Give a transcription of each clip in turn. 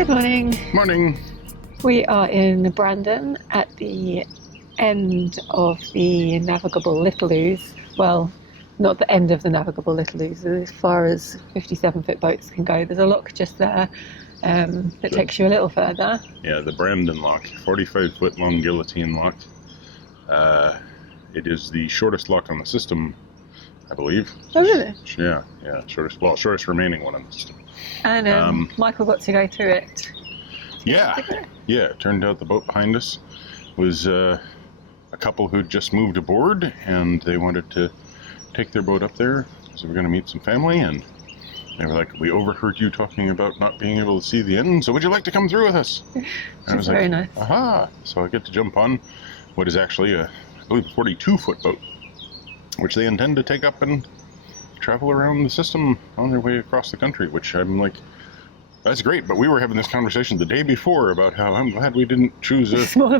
Good morning. Morning. We are in Brandon at the end of the navigable Little Ouse. Well, not the end of the navigable Little Ouse, as far as 57-foot boats can go. There's a lock just there that takes you a little further. Yeah, the Brandon lock, 45-foot long guillotine lock. It is the shortest lock on the system, I believe. Oh, really? Yeah, shortest remaining one on the system. And Michael got to go through it. Yeah, it turned out the boat behind us was a couple who'd just moved aboard, and they wanted to take their boat up there because they were going to meet some family, and they were like, we overheard you talking about not being able to see the end, so would you like to come through with us? And I was very like, nice. Aha! So I get to jump on what is actually I believe, a 42-foot boat, which they intend to take up and travel around the system on their way across the country, which I'm like, that's great, but we were having this conversation the day before about how I'm glad we didn't choose a smaller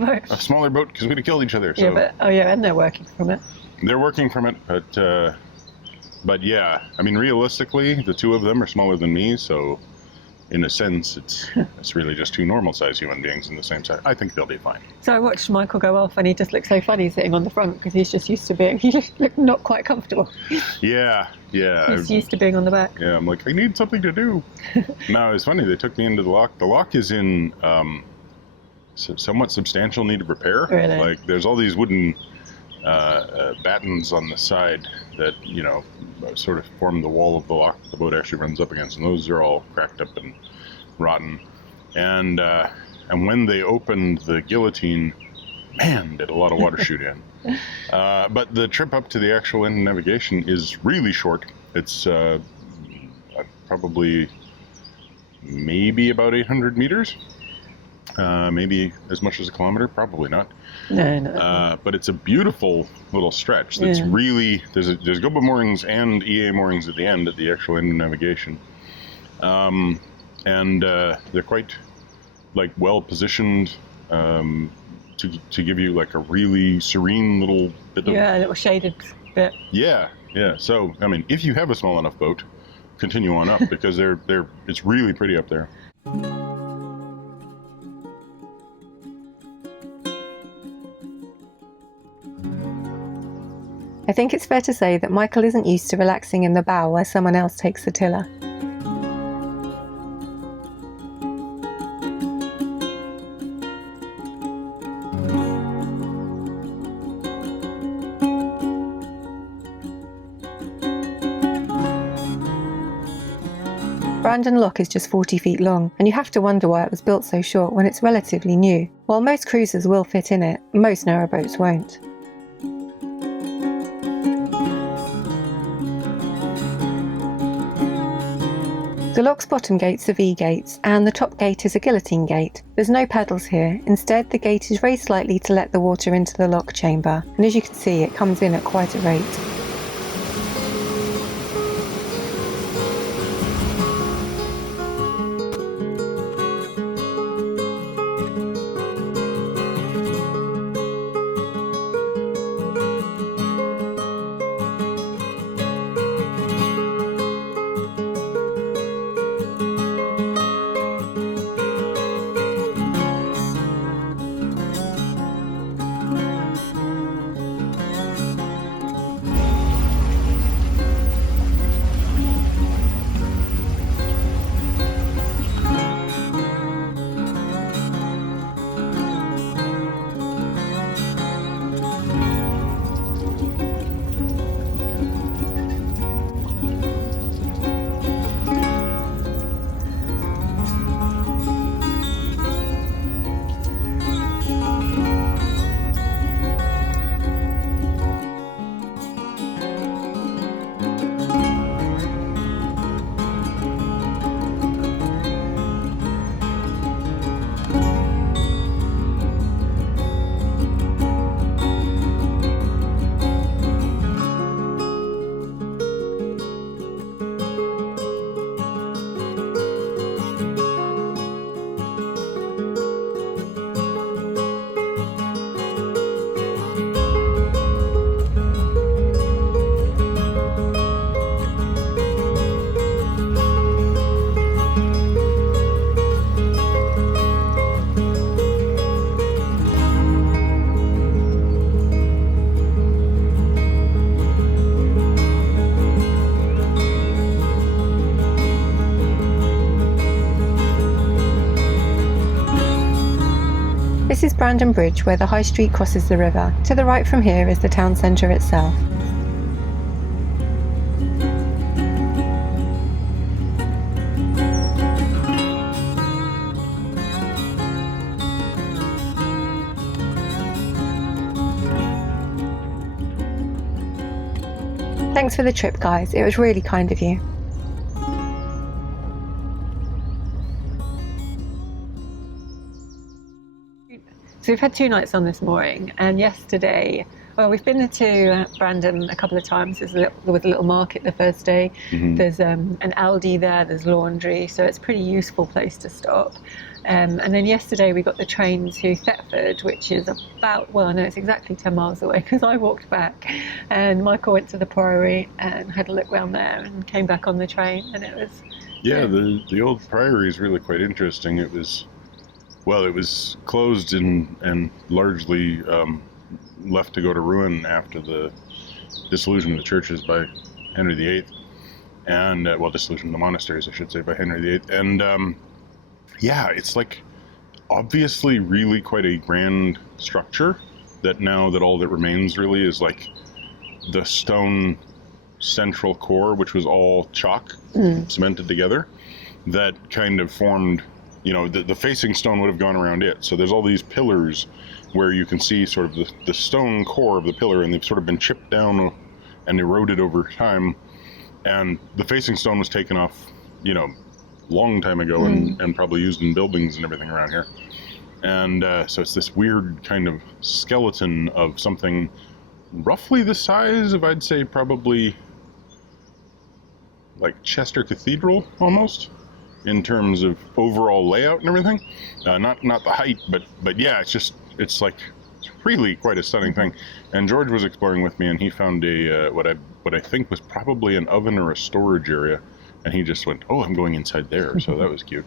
boat because we'd have killed each other. So. Yeah, and they're working from it. They're working from it, but yeah, I mean, realistically, the two of them are smaller than me, so in a sense, it's really just two normal-sized human beings in the same size. I think they'll be fine. So I watched Michael go off, and he just looked so funny sitting on the front because he's just used to he just looked not quite comfortable. Yeah. He's used to being on the back. Yeah, I'm like, I need something to do. No, it's funny, they took me into the lock. The lock is in somewhat substantial need of repair. Really? Like, there's all these wooden battens on the side that, sort of form the wall of the lock that the boat actually runs up against, and those are all cracked up and rotten. And when they opened the guillotine, man, did a lot of water shoot in. But the trip up to the actual end of navigation is really short. It's probably maybe about 800 meters. Maybe as much as a kilometer, probably not. No. But it's a beautiful little stretch. That's really there's GOBA moorings and EA moorings at the end at the actual end of navigation, and they're quite well positioned to give you a really serene little bit of a little shaded bit. Yeah. So I mean, if you have a small enough boat, continue on up because it's really pretty up there. I think it's fair to say that Michael isn't used to relaxing in the bow while someone else takes the tiller. Brandon Lock is just 40 feet long, and you have to wonder why it was built so short when it's relatively new. While most cruisers will fit in it, most narrowboats won't. The lock's bottom gates are V-gates, and the top gate is a guillotine gate. There's no paddles here. Instead, the gate is raised slightly to let the water into the lock chamber, and as you can see, it comes in at quite a rate. This is Brandon Bridge, where the High Street crosses the river. To the right from here is the town centre itself. Thanks for the trip, guys. It was really kind of you. So we've had 2 nights on this mooring, and yesterday, well, we've been to Brandon a couple of times. There was a little market the first day. Mm-hmm. There's an Aldi there, there's laundry, so it's a pretty useful place to stop. And then yesterday we got the train to Thetford, which is about, well, no, it's exactly 10 miles away because I walked back, and Michael went to the Priory and had a look around there and came back on the train, and it was... Yeah, the old Priory is really quite interesting. It was closed and largely left to go to ruin after the dissolution of the churches by Henry VIII, and dissolution of the monasteries, I should say, by Henry VIII. And yeah, it's like obviously really quite a grand structure that now that all that remains really is like the stone central core, which was all chalk cemented together, that kind of formed, you know, the facing stone would have gone around it. So there's all these pillars where you can see sort of the stone core of the pillar, and they've sort of been chipped down and eroded over time. And the facing stone was taken off, you know, long time ago and probably used in buildings and everything around here. And so it's this weird kind of skeleton of something roughly the size of, I'd say, probably like Chester Cathedral almost, in terms of overall layout and everything. Not the height, but yeah, it's really quite a stunning thing. And George was exploring with me, and he found a what I think was probably an oven or a storage area, and he just went, "Oh, I'm going inside there." So that was cute.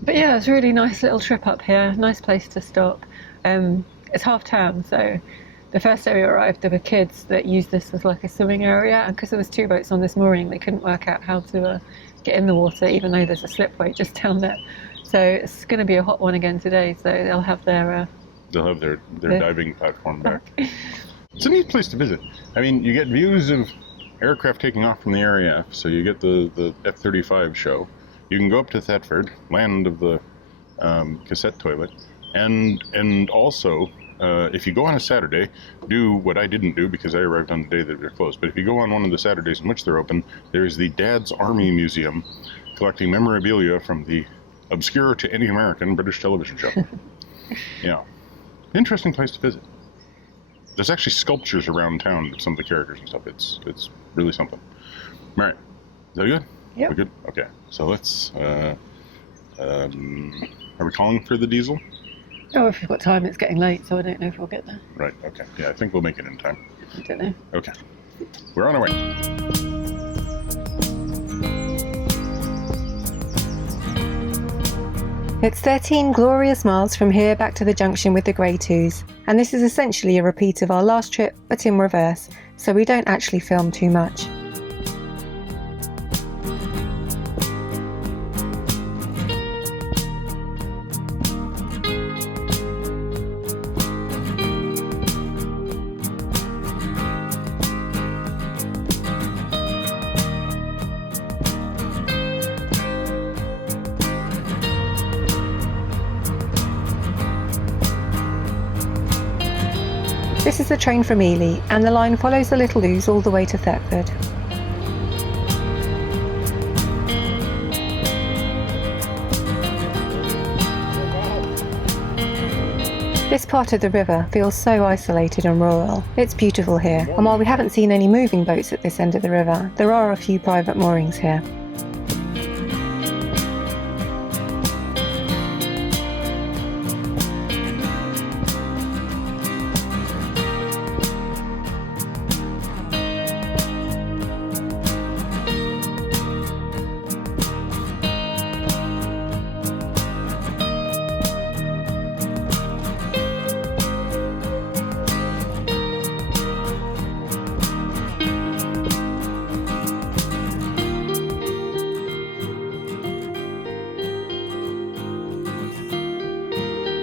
But yeah, it's a really nice little trip up here. Nice place to stop. It's half term, so the first day we arrived, there were kids that used this as like a swimming area, and because there was 2 boats on this mooring, they couldn't work out how to get in the water, even though there's a slipway just down there. So it's going to be a hot one again today. So they'll have their diving platform back. It's a neat place to visit. I mean, you get views of aircraft taking off from the RAF, so you get the F-35 show. You can go up to Thetford, land of the cassette toilet, and also if you go on a Saturday, do what I didn't do because I arrived on the day that they're closed. But if you go on one of the Saturdays in which they're open, there's the Dad's Army Museum collecting memorabilia from the obscure to any American British television show. Yeah, interesting place to visit. There's actually sculptures around town of some of the characters and stuff. It's really something. All right, is that good? Yeah. We're good? Okay, so let's, are we calling for the diesel? Oh, if we've got time, it's getting late, so I don't know if we'll get there. Right, okay. Yeah, I think we'll make it in time. I don't know. Okay. We're on our way. It's 13 glorious miles from here back to the junction with the Great Ouse, and this is essentially a repeat of our last trip, but in reverse, so we don't actually film too much. This is the train from Ely, and the line follows the Little Ouse all the way to Thetford. This part of the river feels so isolated and rural. It's beautiful here, and while we haven't seen any moving boats at this end of the river, there are a few private moorings here.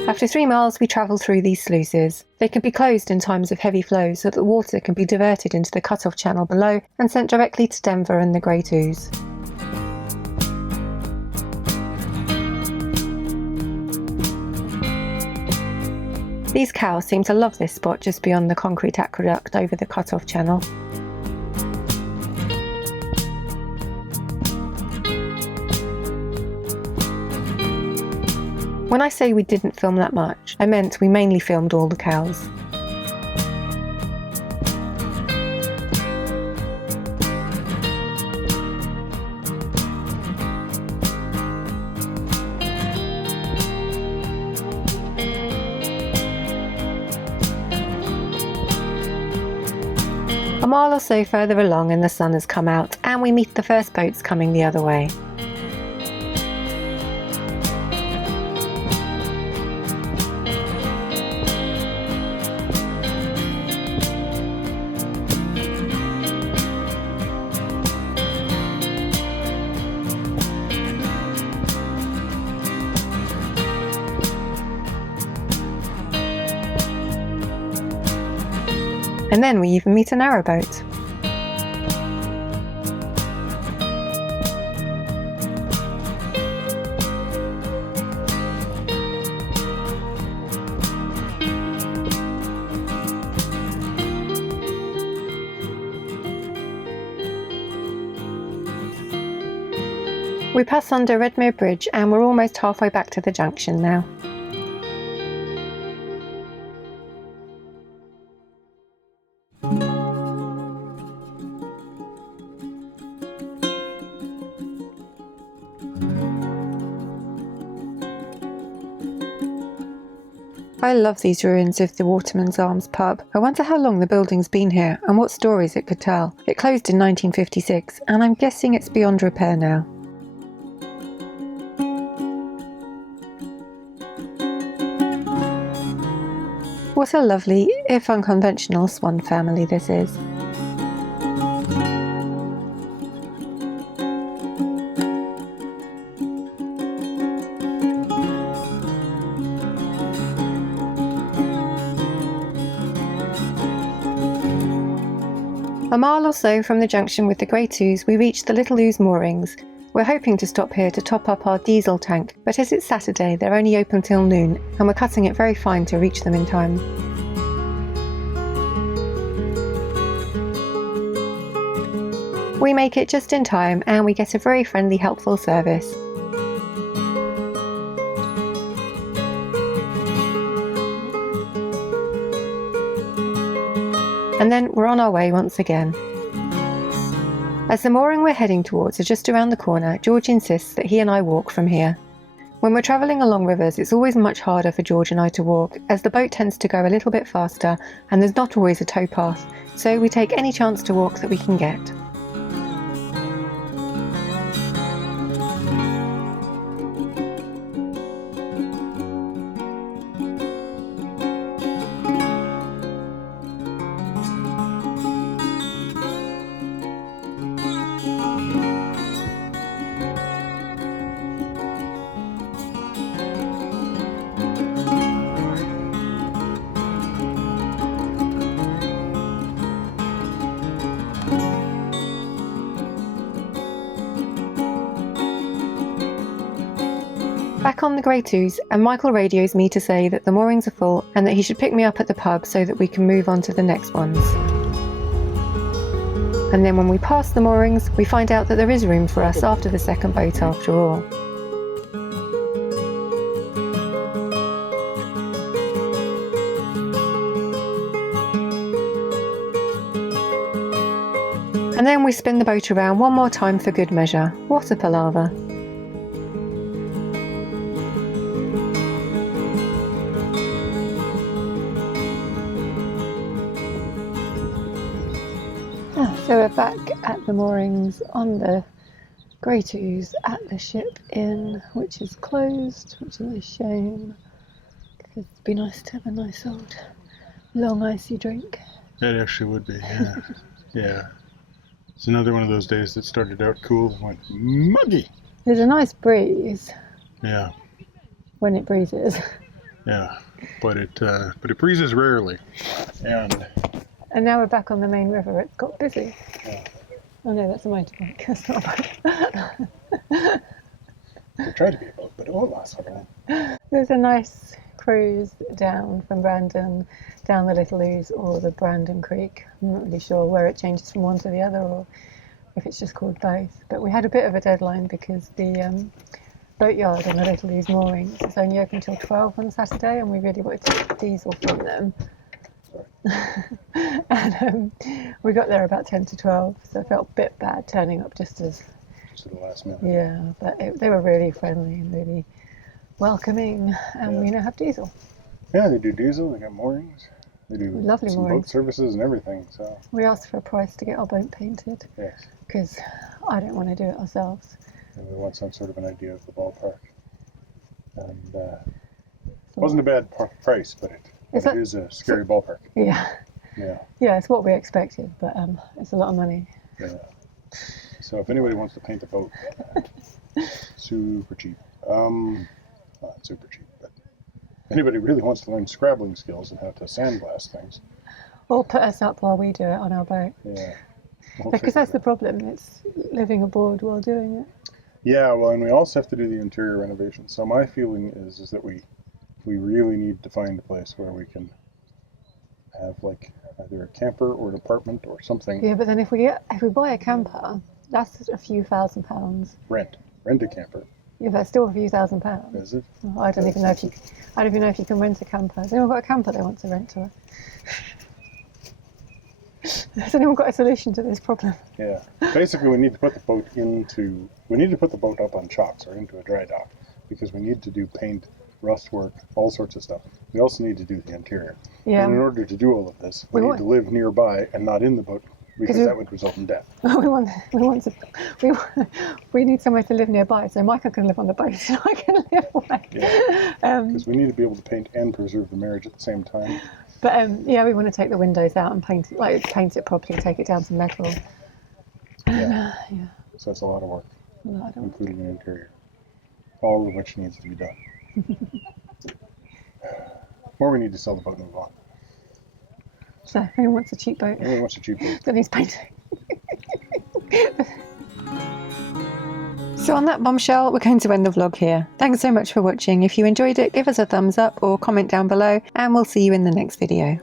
After 3 miles, we travel through these sluices. They can be closed in times of heavy flow so that the water can be diverted into the cut-off channel below and sent directly to Denver and the Great Ouse. These cows seem to love this spot just beyond the concrete aqueduct over the cut-off channel. When I say we didn't film that much, I meant we mainly filmed all the cows. A mile or so further along and the sun has come out and we meet the first boats coming the other way. And then we even meet a narrowboat. We pass under Redmere Bridge and we're almost halfway back to the junction now. I love these ruins of the Waterman's Arms pub. I wonder how long the building's been here and what stories it could tell. It closed in 1956 and I'm guessing it's beyond repair now. What a lovely, if unconventional, swan family this is. A mile or so from the junction with the Great Ouse, we reach the Little Ouse moorings. We're hoping to stop here to top up our diesel tank, but as it's Saturday, they're only open till noon, and we're cutting it very fine to reach them in time. We make it just in time, and we get a very friendly, helpful service. And then we're on our way once again. As the mooring we're heading towards is just around the corner, George insists that he and I walk from here. When we're travelling along rivers, it's always much harder for George and I to walk, as the boat tends to go a little bit faster and there's not always a towpath, so we take any chance to walk that we can get. Back on the Great Ouse, and Michael radios me to say that the moorings are full and that he should pick me up at the pub so that we can move on to the next ones. And then when we pass the moorings, we find out that there is room for us after the second boat after all. And then we spin the boat around one more time for good measure. What a palaver. So we're back at the moorings on the Great Ouse at the Ship Inn, which is closed, which is a shame, because it'd be nice to have a nice old long icy drink. It actually would be, yeah. Yeah. It's another one of those days that started out cool and went muggy. There's a nice breeze. Yeah. When it breezes. Yeah, but it freezes rarely, and now we're back on the main river. It's got busy. Yeah. Oh no, that's a motorbike. That's not a boat. It tried to be a boat, but it won't last very long. There's a nice cruise down from Brandon, down the Little Ouse or the Brandon Creek. I'm not really sure where it changes from one to the other or if it's just called both. But we had a bit of a deadline because the boatyard on the Little Ouse moorings is only open till 12 on Saturday, and we really wanted to get diesel from them. And we got there about 10 to 12, so I felt a bit bad turning up just at the last minute. Yeah, but they were really friendly and really welcoming, and we now have diesel. Yeah, they do diesel, they got moorings, they do Lovely some moorings. boat services and everything. So We asked for a price to get our boat painted. Yes. Because I don't want to do it ourselves. And we want some sort of an idea of the ballpark. And it wasn't a bad price, but it is a scary ballpark. Yeah. Yeah. Yeah, it's what we expected, but it's a lot of money. Yeah. So if anybody wants to paint a boat, super cheap. Not super cheap, but if anybody really wants to learn scrabbling skills and how to sandblast things. Or put us up while we do it on our boat. Yeah. Because that's the problem, it's living aboard while doing it. Yeah, well, and we also have to do the interior renovation. So my feeling is that we really need to find a place where we can have like either a camper or an apartment or something. Yeah, but then if we buy a camper, that's a few £1,000s. Rent a camper. Yeah, that's still a few £1,000s. Is it? Oh, I don't even know if you can rent a camper. Has anyone got a camper they want to rent to us? Has anyone got a solution to this problem? Yeah. Basically, we need to put the boat up on chocks or into a dry dock because we need to do paint, rust work, all sorts of stuff. We also need to do the interior. Yeah. And in order to do all of this, we need to live nearby and not in the boat because that would result in death. We need somewhere to live nearby, so Michael can live on the boat and I can live away. Yeah. Because we need to be able to paint and preserve the marriage at the same time. But yeah, we want to take the windows out and paint it properly, take it down to metal. Yeah. Yeah. So that's a lot of work, No, including an interior, all of which needs to be done. Or we need to sell the boat and move on. So if anyone wants a cheap boat, Anyone wants a cheap boat. that needs painting. So on that bombshell, we're going to end the vlog here. Thanks so much for watching. If you enjoyed it, give us a thumbs up or comment down below, and we'll see you in the next video.